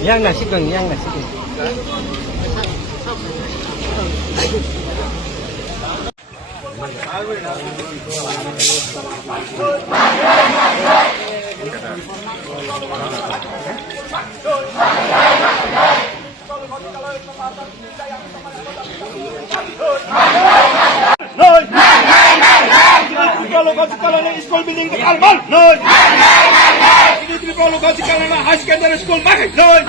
Yang nasi kang, yang nasi kang. Kalau kau sekolah di sekolah bimbing kekal, mal, no. বাকি নয়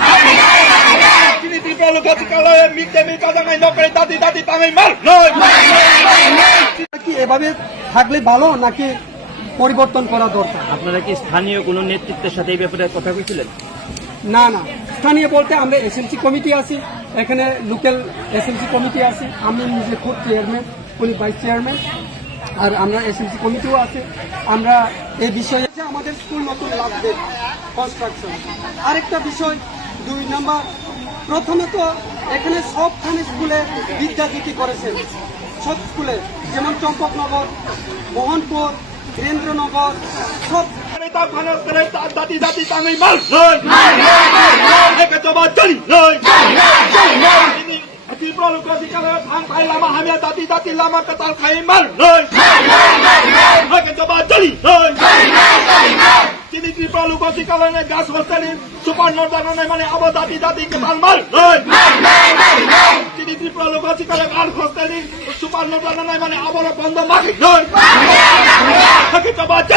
তিনি ত্রিপুরা লোকাচিকালয় mid day meal কাজাঙ্গাই নকরে দাদি দাদি তাঙ্গাই মাল। নয়। কি এভাবে থাকলে ভালো নাকি পরিবর্তন করা দরকার? আপনারা কি স্থানীয় কোনো নেতৃত্বের সাথে এই ব্যাপারে কথা বলছিলেন না না। স্থানীয় বলতে আমরা এসএমসি কমিটি আছি এখানে লোকাল এসএমসি কমিটি আছে। আমি নিজে খুব চেয়ারম্যান উনি ভাইস চেয়ারম্যান আর আমরা এসএমসি কমিটিও আছে। আমরা এই বিষয়ে যে আমাদের স্কুল নতুন লাগবে কনস্ট্রাকশন আরেকটা বিষয় দুই নাম্বার প্রথমে তো এখানে সবখানে স্কুলে বিদ্যাজ্যোতি করেছেন। সব স্কুলে যেমন চম্পকনগর মোহনপুর বীরেন্দ্রনগর সব মাল নয় খাই লামা হামিয়া দাদি দাদি লামা কাতাল খাই মাল নয় একে জবাব জানি নয় তিনি ত্রিপুরা লোকাচিকালয় গাছ হোস্টেলি সুপার নর্দান মানে আবার দাদি দাদি কাতাল মাল নয় তিনি ত্রিপুরা লোকাচিকালয় গাছ হোস্টেলি সুপার নর্দান মানে আবার বন্ধ মাফিক নয় একে জবাব জানি